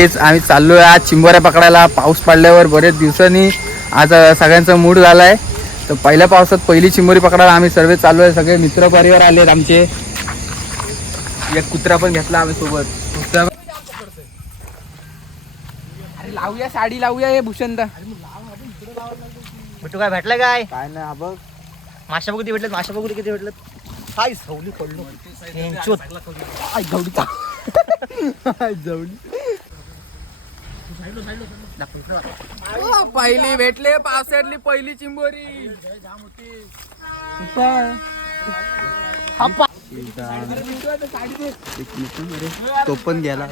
तेच आम्ही चाललोय आज चिंबोऱ्या पकडायला. पाऊस पडल्यावर बरेच दिवसांनी आज सगळ्यांचा मूड झालाय. तर पहिल्या पावसात पहिली चिंबोरी पकडायला आम्ही सर्व चालू आहे. सगळे मित्र परिवार आलेत आमचे. एक कुत्रा पण घेतला आम्ही सोबत. अरे लावूया साडी लावूया हे भूषणदा. भेटू काय भेटलं काय काय नाही हा बघ माशा बघू भेटलं माशा बघू किती भेटलं काय सवली पडलो पहिली भेटले पावसातली पहिली चिंबोरी. तो पण गेला.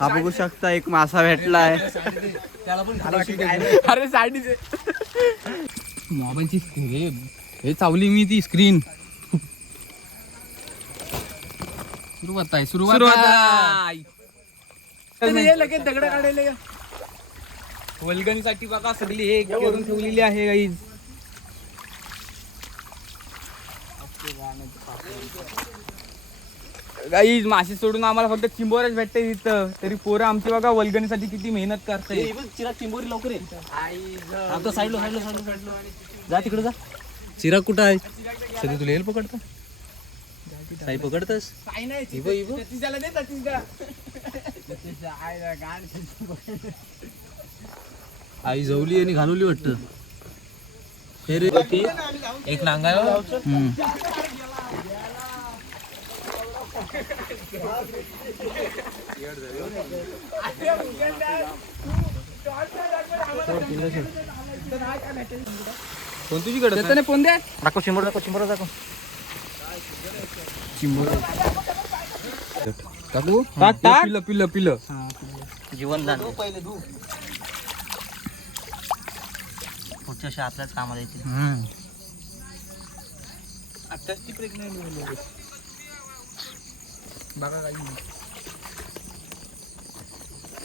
हा बघू शकता एक मासा भेटलाय. अरे साडी मोबाईलची हे चावली मी ती स्क्रीन. सुरुवात आहे लगेच दगड काढले. वल्गणीसाठी बघा सगळी हे करून ठेवलेली आहे गाईज. गाईज मासे सोडून आम्हाला फक्त चिंबोऱ्याच भेटते इथं. तरी पोरं आमची बघा वल्गणीसाठी किती मेहनत करते. चिराग चिंबोरी लवकर साईडलो जा तिकडे जा. चिराग कुठं आहे सध्या तुला येईल पकडता साई पकडतस आई जवली आणि घालवली वाटतं. एक नांगा कोण तुझीकडे फोन द्या. दाखव चिंबोर दाखव चिंबोर दाखव काकू पिलं पिलं पिलं जीवन दान पुढच्या वर्षी आपल्याच कामाला येतील. आताच प्रेग्नेंट बघा काही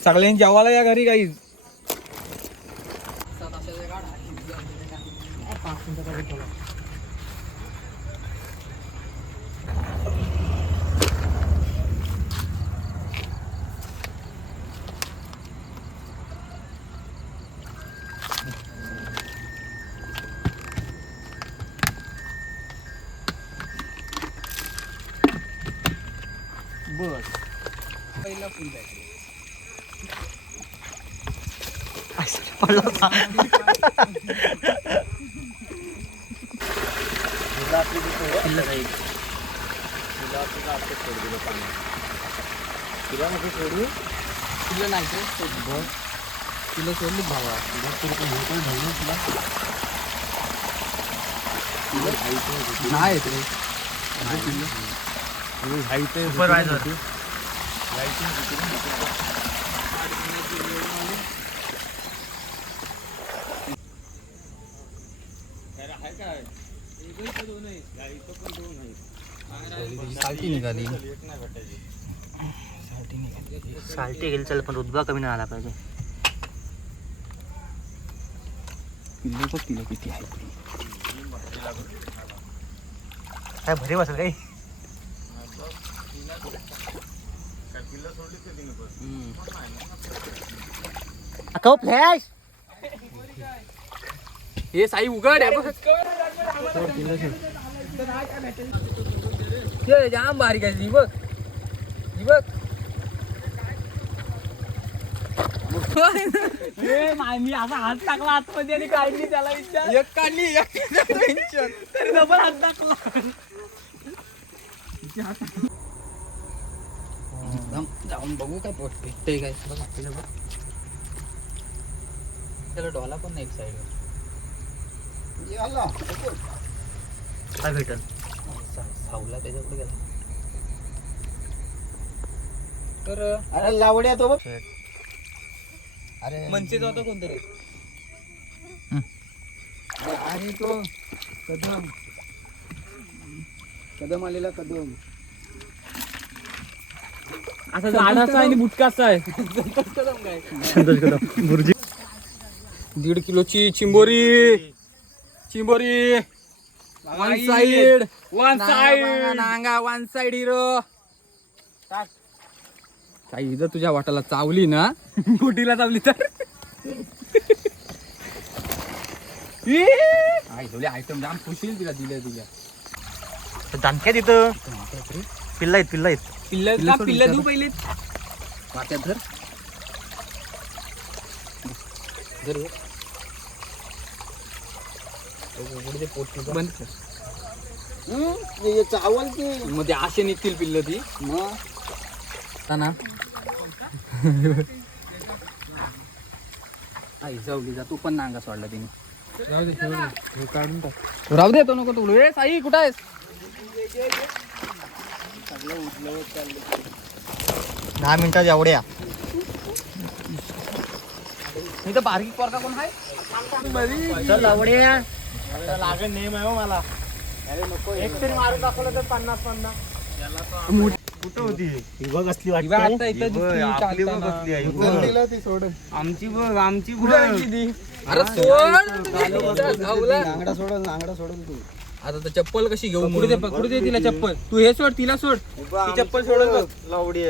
सगळ्यांनी जेवायला या घरी काही. बस पहिला फुल बॅटरी तिला नको सोडू तुला नाही तिला सोडली भावा नाही साल्टी निघाली. साल्टी गेली चल पण रुतबा कमी नाही आला पाहिजे. पिल्लू बघ पिल्लू किती आहे. काय भरे बसेल काही फ्लॅश हे साई उघड आहे बघ. जाम बारीक आहे ही बघ ही बघ. मी असा हात टाकला आतमध्ये आणि काढली त्याला विचार एक काढली तरी डबल हात टाकला. जाऊन बघू काय भेटतंय काय. त्याला डॉला पण नाही एक साईड काय भेटल सावला त्याच्याकडे गेला. तर अरे लावड्या तो बघ. अरे मनसेचा होता कोणतरी. आणि तो कदम कदम आलेला कदम असा झाडाचा आणि बुटकाचा आहे. कदम काय संतोष कदम गुरुजी 1.5 किलोची चिंबोरी. चिंबोरी वन साइड नांगा वन साइड हिरो. काही इथं तुझ्या वाटाला चावली ना बोटीला चावली तर आयटम जाम खुशी तिला दिल्या तुझ्या दानक्या तिथं पिल्ला आहेत पिल्ला देऊ पहिले वाट्यात धर बंद कर चावल की मग ते असे निघतील पिल्ल ती ना जाऊली जा तू पण नांगा सोडला तिने काढून टाक राहू दे तो नको तू ए साई कुठं आहेस 10 मिनिटात एवढ्या इथं बारकी पोरका कोण आहे चल एवढ्या लागण नेम आहे हो मला एक तरी मारून दाखवलं तर 50-50 कुठं होती ही बघ असली वाटते आता इथं दिसली चालताना. ती सोड आमची बघ अरे सोड नांगडा सोडल तू आता तर चप्पल कशी घेऊ पकडू दे तिला चप्पल तू हे सोड तिला सोड ती चप्पल सोडल बघ लावडी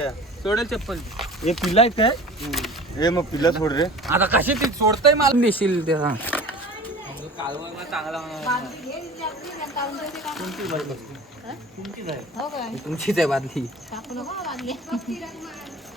सोडेल चप्पल हे पिल्ला आहेत काय हे मग पिल्ला सोड रे आता कशी ती सोडतय मला देशील ते सांग तुमचीच आहे बादली